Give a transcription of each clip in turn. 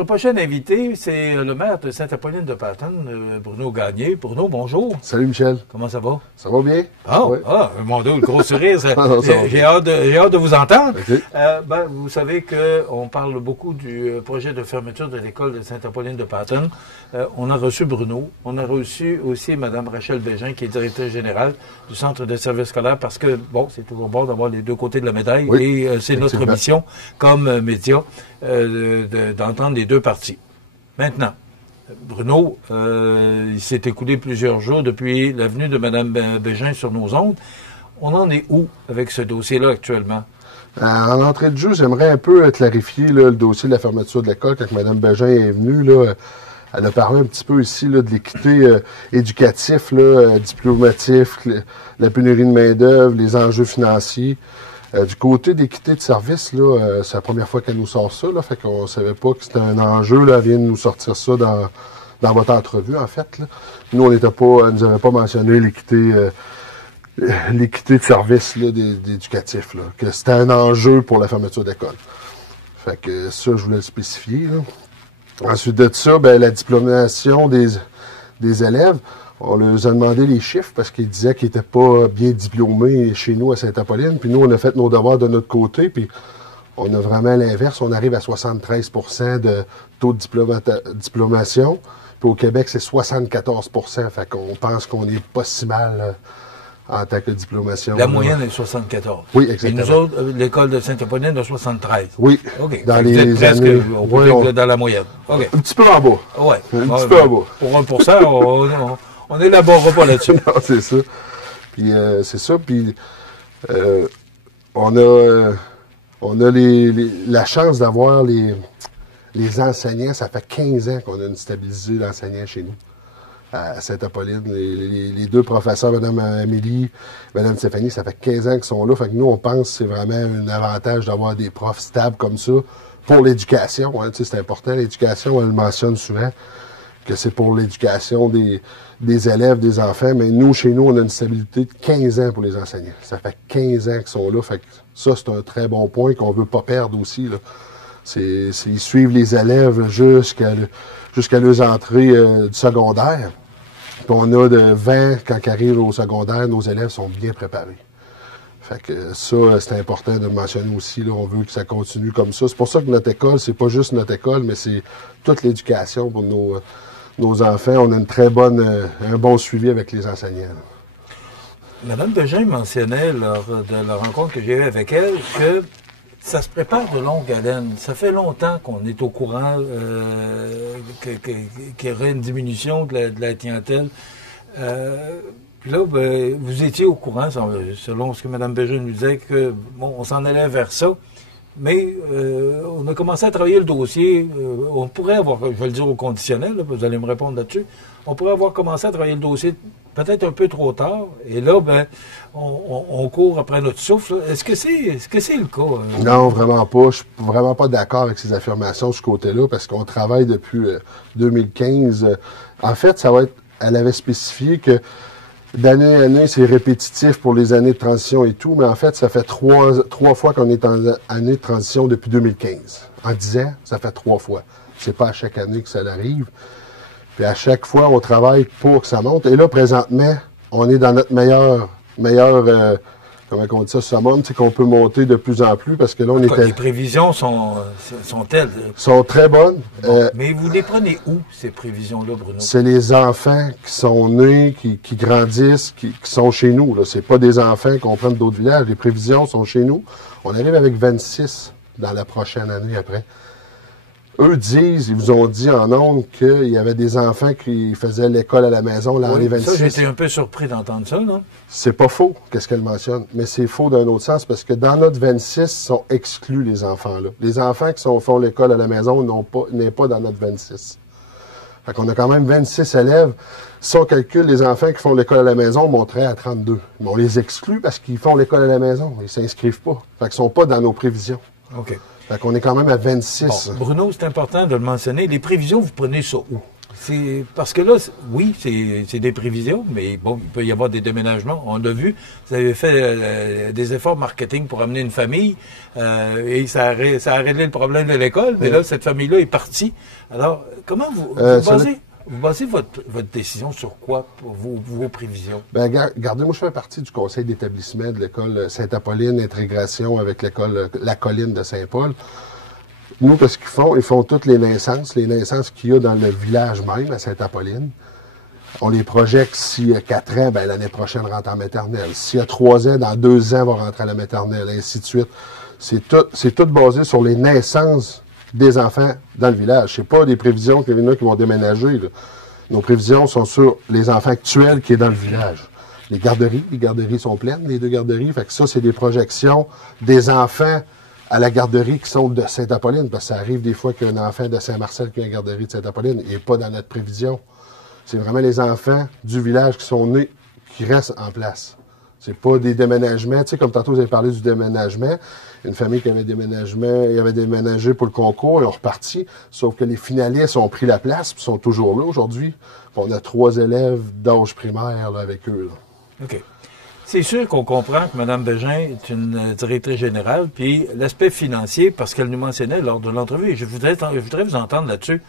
Le prochain invité, c'est le maire de Saint-Apolline-de-Paton, Bruno Gagné. Bruno, bonjour. Salut Michel. Comment ça va? Ça va bien? Ah, ouais. Mon Dieu, le gros sourire. Non, J'ai hâte de vous entendre. Okay. Vous savez qu'on parle beaucoup du projet de fermeture de l'école de Saint-Apolline-de-Paton. On a reçu Bruno. On a reçu aussi Mme Rachel Bégin, qui est directrice générale du Centre de services scolaires, parce que, bon, c'est toujours bon d'avoir les deux côtés de la médaille. Oui, et c'est notre mission, comme média, d'entendre les deux parties. Maintenant, Bruno, il s'est écoulé plusieurs jours depuis la venue de Mme Bégin sur nos ondes. On en est où avec ce dossier-là actuellement? En entrée de jeu, j'aimerais un peu clarifier là, le dossier de la fermeture de l'école. Quand Mme Bégin est venue, là, elle a parlé un petit peu ici là, de l'équité éducative, diplomatique, la pénurie de main-d'œuvre, les enjeux financiers. Du côté d'équité de service, là, c'est la première fois qu'elle nous sort ça, là, fait qu'on savait pas que c'était un enjeu, là, elle vient de nous sortir ça dans votre entrevue, en fait, là. Nous, elle nous avait pas mentionné l'équité de service, là, d'éducatif, là, que c'était un enjeu pour la fermeture d'école. Fait que ça, je voulais le spécifier, là. Ensuite de ça, ben, la diplomation des élèves. On leur a demandé les chiffres parce qu'ils disaient qu'ils n'étaient pas bien diplômés chez nous à Saint-Apolline. Puis nous, on a fait nos devoirs de notre côté. Puis on a vraiment l'inverse. On arrive à 73 de taux de diplomation. Puis au Québec, c'est 74 Fait qu'on pense qu'on n'est pas si mal en tant que diplomation. La moyenne est 74. Oui, exactement. Et nous autres, l'école de Saint-Apolline, de 73. Oui. OK. Dans les les presque, années... on peut dire que dans la moyenne. OK. Un petit peu en bas. Ouais. Un petit peu en bas. Pour 1%, on n'élaborera pas là-dessus. Non, c'est ça. Puis c'est ça. Puis on a la chance d'avoir les enseignants. Ça fait 15 ans qu'on a stabilisé l'enseignant chez nous, à Saint-Apolline. Les deux professeurs, Mme Amélie, Mme Stéphanie, ça fait 15 ans qu'ils sont là. Fait que nous, on pense que c'est vraiment un avantage d'avoir des profs stables comme ça pour l'éducation. Hein. Tu sais, c'est important, l'éducation, elle le mentionne souvent, que c'est pour l'éducation des élèves, des enfants. Mais nous, chez nous, on a une stabilité de 15 ans pour les enseignants. Ça fait 15 ans qu'ils sont là. Fait que ça, c'est un très bon point qu'on veut pas perdre aussi, là. Ils suivent les élèves jusqu'à leurs entrées du secondaire. Puis on a de 20, quand ils arrivent au secondaire, nos élèves sont bien préparés. Fait que ça, c'est important de le mentionner aussi, là. On veut que ça continue comme ça. C'est pour ça que notre école, c'est pas juste notre école, mais c'est toute l'éducation pour nos enfants. On a un bon suivi avec les enseignants, là. Mme Bégin mentionnait lors de la rencontre que j'ai eue avec elle que ça se prépare de longue haleine. Ça fait longtemps qu'on est au courant qu'il y aurait une diminution de la clientèle. Puis là, ben, vous étiez au courant, selon ce que Mme Bégin nous disait, que bon, on s'en allait vers ça. Mais on a commencé à travailler le dossier. On pourrait avoir, je vais le dire au conditionnel, là, vous allez me répondre là-dessus, on pourrait avoir commencé à travailler le dossier peut-être un peu trop tard. Et là, ben, on court après notre souffle. Est-ce que c'est le cas? Non, vraiment pas. Je suis vraiment pas d'accord avec ces affirmations de ce côté-là, parce qu'on travaille depuis 2015. En fait, elle avait spécifié que d'année en année, c'est répétitif pour les années de transition et tout, mais en fait, ça fait trois fois qu'on est en année de transition depuis 2015. En 10 ans, ça fait 3 fois. C'est pas à chaque année que ça arrive. Puis à chaque fois, on travaille pour que ça monte. Et là, présentement, on est dans notre meilleur comment on dit ça, summum, c'est qu'on peut monter de plus en plus, parce que là, on Les prévisions sont-elles? Sont très bonnes. Bon, mais vous les prenez où, ces prévisions-là, Bruno? C'est les enfants qui sont nés, qui grandissent, qui sont chez nous, là. C'est pas des enfants qu'on prend d'autres villages. Les prévisions sont chez nous. On arrive avec 26 dans la prochaine année après. Eux ils vous ont dit en ondes qu'il y avait des enfants qui faisaient l'école à la maison l'année 26. Ça, j'ai été un peu surpris d'entendre ça, non? C'est pas faux, qu'est-ce qu'elle mentionne, mais c'est faux d'un autre sens, parce que dans notre 26, sont exclus les enfants-là. Les enfants qui font l'école à la maison n'est pas dans notre 26. Fait qu'on a quand même 26 élèves. Si on calcule les enfants qui font l'école à la maison, on monterait à 32. Mais on les exclut parce qu'ils font l'école à la maison. Ils s'inscrivent pas. Fait qu'ils sont pas dans nos prévisions. OK. Fait qu'on est quand même à 26. Bon, Bruno, c'est important de le mentionner. Les prévisions, vous prenez ça où? C'est parce que là, oui, c'est des prévisions, mais bon, il peut y avoir des déménagements. On l'a vu. Vous avez fait des efforts marketing pour amener une famille et ça a réglé le problème de l'école. Mais là, cette famille-là est partie. Alors, comment vous basez votre décision sur quoi pour vos prévisions? Ben, regardez, moi, je fais partie du conseil d'établissement de l'école Sainte-Apolline, intégration avec l'école La Colline de Saint-Paul. Nous, qu'est-ce qu'ils font? Ils font toutes les naissances qu'il y a dans le village même, à Sainte-Apolline. On les projette s'il y a 4 ans, ben, l'année prochaine rentre en maternelle. S'il y a 3 ans, dans 2 ans, va rentrer à la maternelle, ainsi de suite. C'est tout basé sur les naissances des enfants dans le village. C'est pas des prévisions qu'il y en a qui vont déménager, là. Nos prévisions sont sur les enfants actuels qui est dans le village. Les garderies sont pleines, les 2 garderies. Fait que ça, c'est des projections des enfants à la garderie qui sont de Sainte-Apolline, parce que ça arrive des fois qu'un enfant de Saint-Marcel qui a une garderie de Sainte-Apolline, il n'est pas dans notre prévision. C'est vraiment les enfants du village qui sont nés, qui restent en place. C'est pas des déménagements. Tu sais, comme tantôt, vous avez parlé du déménagement. Une famille qui avait déménagé pour le concours, ils ont reparti. Sauf que les finalistes ont pris la place, puis sont toujours là aujourd'hui. On a 3 élèves d'âge primaire là, avec eux. Là. OK. C'est sûr qu'on comprend que Mme Bégin est une directrice générale, puis l'aspect financier, parce qu'elle nous mentionnait lors de l'entrevue, et je voudrais vous entendre là-dessus,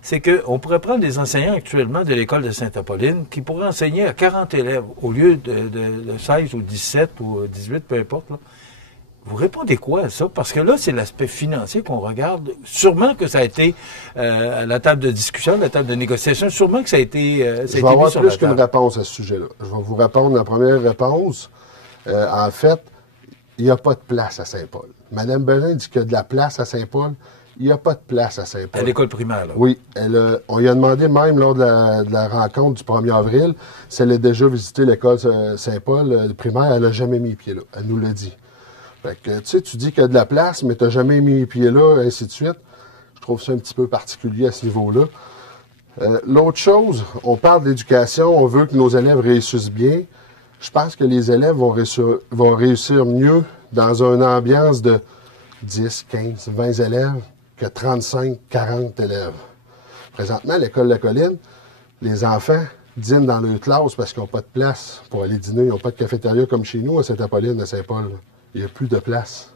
c'est qu'on pourrait prendre des enseignants actuellement de l'école de Sainte-Apolline qui pourraient enseigner à 40 élèves au lieu de 16 ou 17 ou 18, peu importe. Là. Vous répondez quoi à ça? Parce que là, c'est l'aspect financier qu'on regarde. Sûrement que ça a été à la table de discussion, à la table de négociation, sûrement que ça a été je vais avoir plus qu'une réponse à ce sujet-là. Je vais vous répondre la première réponse. En fait, il n'y a pas de place à Saint-Paul. Mme Bégin dit qu'il y a de la place à Saint-Paul. Il n'y a pas de place à Saint-Paul. À l'école primaire, là. Oui. On lui a demandé même lors de la rencontre du 1er avril si elle a déjà visité l'école Saint-Paul primaire. Elle n'a jamais mis pied là. Elle nous l'a dit. Fait que, tu sais, tu dis qu'il y a de la place, mais tu n'as jamais mis les pieds là, ainsi de suite. Je trouve ça un petit peu particulier à ce niveau-là. L'autre chose, on parle de l'éducation, on veut que nos élèves réussissent bien. Je pense que les élèves vont réussir mieux dans une ambiance de 10, 15, 20 élèves que 35, 40 élèves. Présentement, à l'école de la Colline, les enfants dînent dans leur classe parce qu'ils n'ont pas de place pour aller dîner. Ils n'ont pas de cafétéria comme chez nous à Sainte-Apolline, à Saint-Paul. Il n'y a plus de place.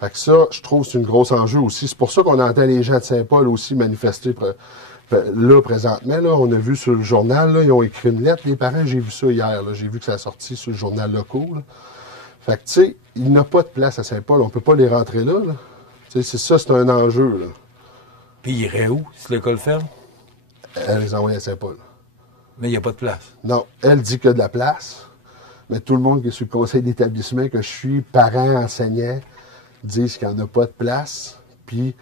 Fait que ça, je trouve que c'est une grosse enjeu aussi. C'est pour ça qu'on entend les gens de Saint-Paul aussi manifester là, présentement. Là, on a vu sur le journal, là, ils ont écrit une lettre. Les parents, j'ai vu ça hier. J'ai vu que ça a sorti sur le journal local. Là. Fait que, tu sais, il n'y a pas de place à Saint-Paul. On ne peut pas les rentrer là. Là. C'est ça, c'est un enjeu. Là. Puis ils iraient où, si l'école ferme? Elle les envoie à Saint-Paul. Mais il n'y a pas de place. Non, elle dit qu'il y a de la place. Mais tout le monde qui est sur le conseil d'établissement, que je suis parent, enseignant, disent qu'il n'y en a pas de place. Puis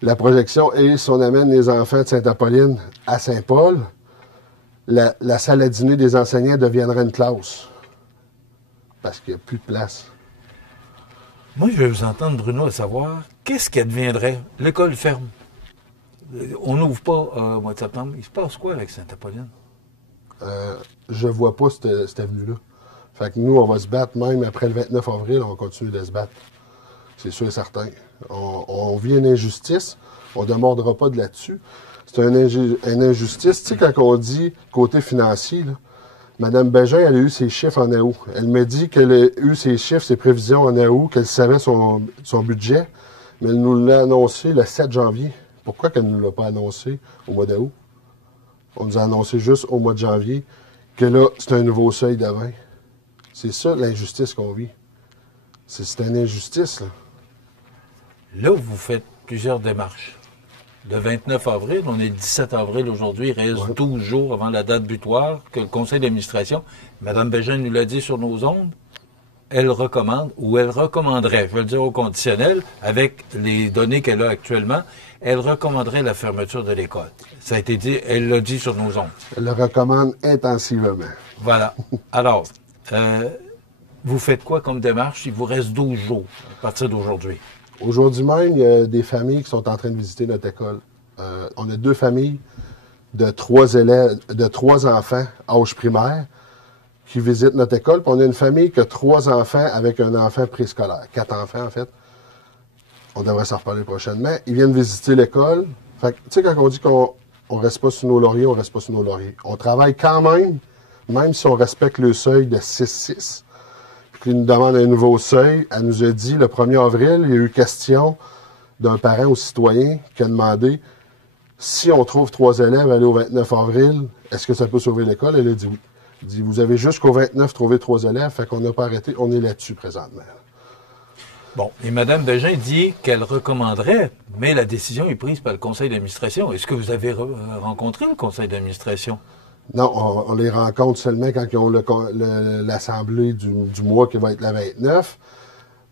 la projection est, si on amène les enfants de Sainte-Apolline à Saint-Paul, la salle à dîner des enseignants deviendra une classe. Parce qu'il n'y a plus de place. Moi, je vais vous entendre, Bruno, à savoir, qu'est-ce qui adviendrait? L'école ferme. On n'ouvre pas au mois de septembre. Il se passe quoi avec Sainte-Apolline? Je ne vois pas cette avenue-là. Fait que nous, on va se battre même après le 29 avril, on va continuer de se battre. C'est sûr et certain. On vit une injustice, on ne demandera pas de là-dessus. C'est une injustice. Tu sais, quand on dit côté financier, là, Mme Bégin, elle a eu ses chiffres en août. Elle me dit qu'elle a eu ses chiffres, ses prévisions en août, qu'elle savait son budget, mais elle nous l'a annoncé le 7 janvier. Pourquoi qu'elle ne nous l'a pas annoncé au mois d'août? On nous a annoncé juste au mois de janvier que là, c'est un nouveau seuil de 20. C'est ça l'injustice qu'on vit. C'est une injustice, là. Là, vous faites plusieurs démarches. Le 29 avril, on est le 17 avril aujourd'hui, il reste 12 jours avant la date butoir que le conseil d'administration, Mme Bégin nous l'a dit sur nos ondes, elle recommande, ou elle recommanderait, je veux le dire au conditionnel, avec les données qu'elle a actuellement, elle recommanderait la fermeture de l'école. Ça a été dit, elle l'a dit sur nos ondes. Elle le recommande intensivement. Voilà. Alors, vous faites quoi comme démarche? Il vous reste 12 jours à partir d'aujourd'hui. Aujourd'hui même, il y a des familles qui sont en train de visiter notre école. On a 2 familles de 3 élèves, de 3 enfants âge primaire qui visitent notre école. Puis on a une famille qui a 3 enfants avec un enfant préscolaire. 4 enfants, en fait. On devrait s'en reparler prochainement. Ils viennent visiter l'école. Fait que, tu sais, quand on dit qu'on on reste pas sur nos lauriers, on reste pas sur nos lauriers. On travaille quand même si on respecte le seuil de 6-6. Puis qu'il nous demande un nouveau seuil, elle nous a dit, le 1er avril, il y a eu question d'un parent au citoyen qui a demandé si on trouve 3 élèves aller au 29 avril, est-ce que ça peut sauver l'école? Elle a dit oui. Elle dit, vous avez jusqu'au 29 trouvé 3 élèves, fait qu'on n'a pas arrêté, on est là-dessus présentement. Bon, et Mme Bégin dit qu'elle recommanderait, mais la décision est prise par le conseil d'administration. Est-ce que vous avez rencontré le conseil d'administration? Non, on les rencontre seulement quand ils ont l'assemblée du mois qui va être le 29.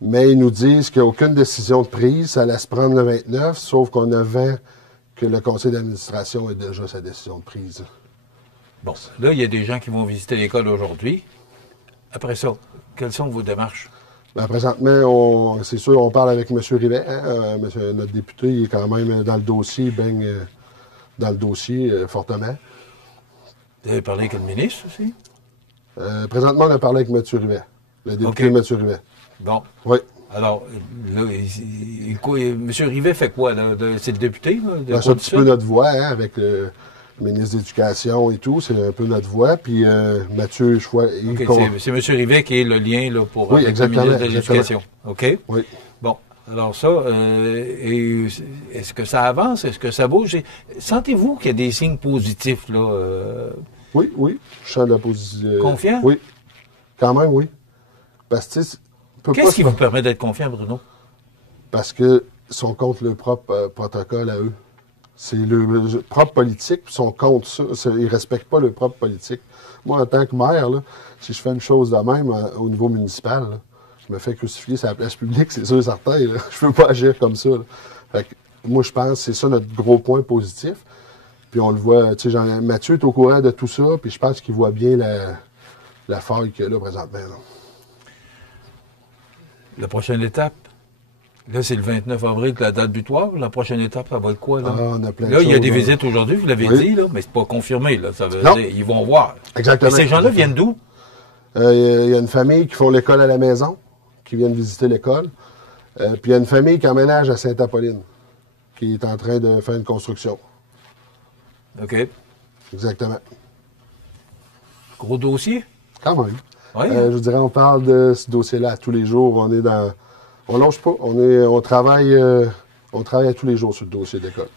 Mais ils nous disent qu'il n'y a aucune décision de prise, ça laisse prendre le 29, sauf qu'on avant que le conseil d'administration ait déjà sa décision de prise. Bon, là, il y a des gens qui vont visiter l'école aujourd'hui. Après ça, quelles sont vos démarches? Ben, présentement, c'est sûr, on parle avec M. Rivet. Hein? Notre député, il est quand même dans le dossier, il baigne dans le dossier fortement. Vous avez parlé avec le ministre aussi? Présentement, on a parlé avec M. Rivet, le député M. Rivet. Bon. Oui. Alors, là, M. Rivet fait quoi? C'est le député? Là, c'est un petit peu notre voix, hein, avec le ministre de l'Éducation et tout. C'est un peu notre voix. Puis Mathieu Chouin... C'est M. Rivet qui est le lien là, pour oui, avec le ministre de l'Éducation. OK? Oui. Bon. Alors ça, est-ce que ça avance? Est-ce que ça bouge? Sentez-vous qu'il y a des signes positifs, là? Oui. Je sens de la position. Confiant? Oui. Quand même, oui. Parce que, qu'est-ce qui vous permet d'être confiant, Bruno? Parce qu'ils sont contre le propre protocole à eux. C'est le propre politique, puis ils sont contre ça. Ils ne respectent pas le propre politique. Moi, en tant que maire, là, si je fais une chose de même au niveau municipal, là, je me fais crucifier sur la place publique, c'est sûr et certain. Là. Je ne peux pas agir comme ça. Fait que, moi, je pense que c'est ça notre gros point positif. Puis on le voit, tu sais, Mathieu est au courant de tout ça, puis je pense qu'il voit bien la faille qu'il y a là présentement. Là. La prochaine étape, là, c'est le 29 avril, la date butoir. La prochaine étape, ça va être quoi, là? On a plein là, il y a des choses, visites aujourd'hui, vous l'avez dit, là, mais c'est pas confirmé, là. Ça veut dire, ils vont voir. Exactement. Mais ces gens-là viennent d'où? Il y a une famille qui font l'école à la maison, qui viennent visiter l'école. Puis il y a une famille qui emménage à Sainte-Apolline, qui est en train de faire une construction. OK. Exactement. Gros dossier? Quand même. Oui. Je vous dirais, on parle de ce dossier-là tous les jours. On est dans... On lâche pas. On travaille à tous les jours sur le dossier d'école.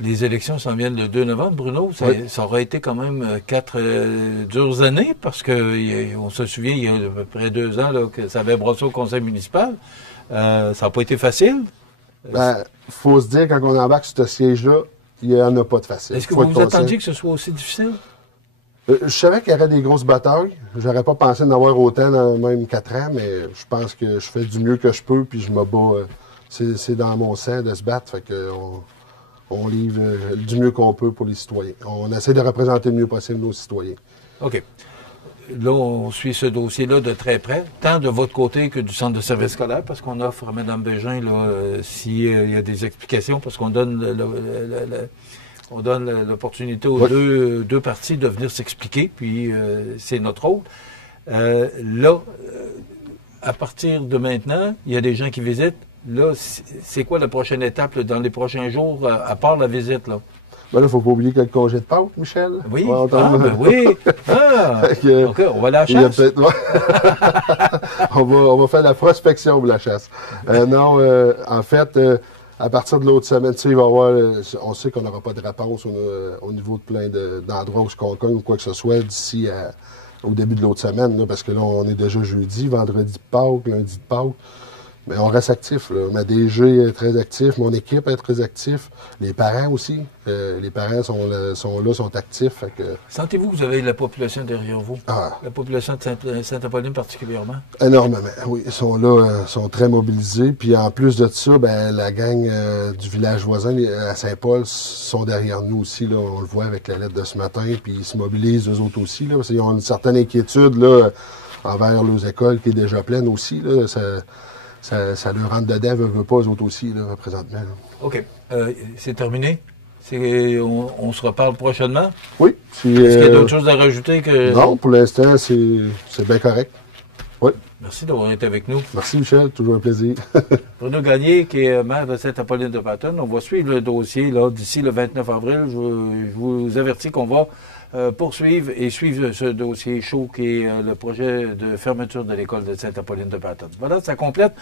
Les élections s'en viennent le 2 novembre, Bruno. Ça aurait été quand même 4 dures années, parce que on se souvient, il y a à peu près 2 ans, là, que ça avait brossé au conseil municipal. Ça n'a pas été facile. Ben, faut se dire, quand on embarque sur ce siège-là, il n'y en a pas de facile. Est-ce que vous vous attendiez que ce soit aussi difficile? Je savais qu'il y aurait des grosses batailles. J'aurais pas pensé d'en avoir autant dans même 4 ans, mais je pense que je fais du mieux que je peux, puis je me bats. C'est dans mon sang de se battre, fait que on livre du mieux qu'on peut pour les citoyens. On essaie de représenter le mieux possible nos citoyens. OK. Là, on suit ce dossier-là de très près, tant de votre côté que du centre de service scolaire, parce qu'on offre à Mme Bégin, s'il y a des explications, parce qu'on donne on donne l'opportunité aux deux parties de venir s'expliquer, puis c'est notre rôle. Là, à partir de maintenant, il y a des gens qui visitent. Là, c'est quoi la prochaine étape là, dans les prochains jours, à part la visite, là? Ben là, il ne faut pas oublier qu'il y a le congé de Pâques, Michel. Oui, oui. Ah, OK, on va à la chasse. On va faire la prospection pour la chasse. Non, en fait... à partir de l'autre semaine, tu sais, il va y avoir, on sait qu'on n'aura pas de réponse au niveau de plein d'endroits où on cogne ou quoi que ce soit d'ici au début de l'autre semaine, là, parce que là, on est déjà jeudi, vendredi de Pâques, lundi de Pâques. Mais on reste actif. Là. Ma DG est très actif, mon équipe est très active, les parents aussi. Les parents sont là, sont actifs. Fait que... Sentez-vous que vous avez la population derrière vous? Ah. La population de Sainte-Apolline particulièrement? Énormément, oui. Ils sont là, sont très mobilisés. Puis en plus de ça, ben, la gang du village voisin à Saint-Paul sont derrière nous aussi. Là. On le voit avec la lettre de ce matin. Puis ils se mobilisent eux autres aussi. Là, parce qu'ils ont une certaine inquiétude là, envers leurs écoles qui est déjà pleine aussi. Là. Ça leur rentre dedans, veut pas, eux autres aussi, là, présentement. Là. OK. C'est terminé? On se reparle prochainement? Oui. Est-ce qu'il y a d'autres choses à rajouter que... Non, pour l'instant, c'est bien correct. Oui. Merci d'avoir été avec nous. Merci, Michel. Toujours un plaisir. Bruno Gagné, qui est maire de Sainte-Apolline-de-Patton, on va suivre le dossier là d'ici le 29 avril. Je vous avertis qu'on va poursuivre et suivre ce dossier chaud qui est le projet de fermeture de l'école de Sainte-Apolline-de-Patton. Voilà, ça complète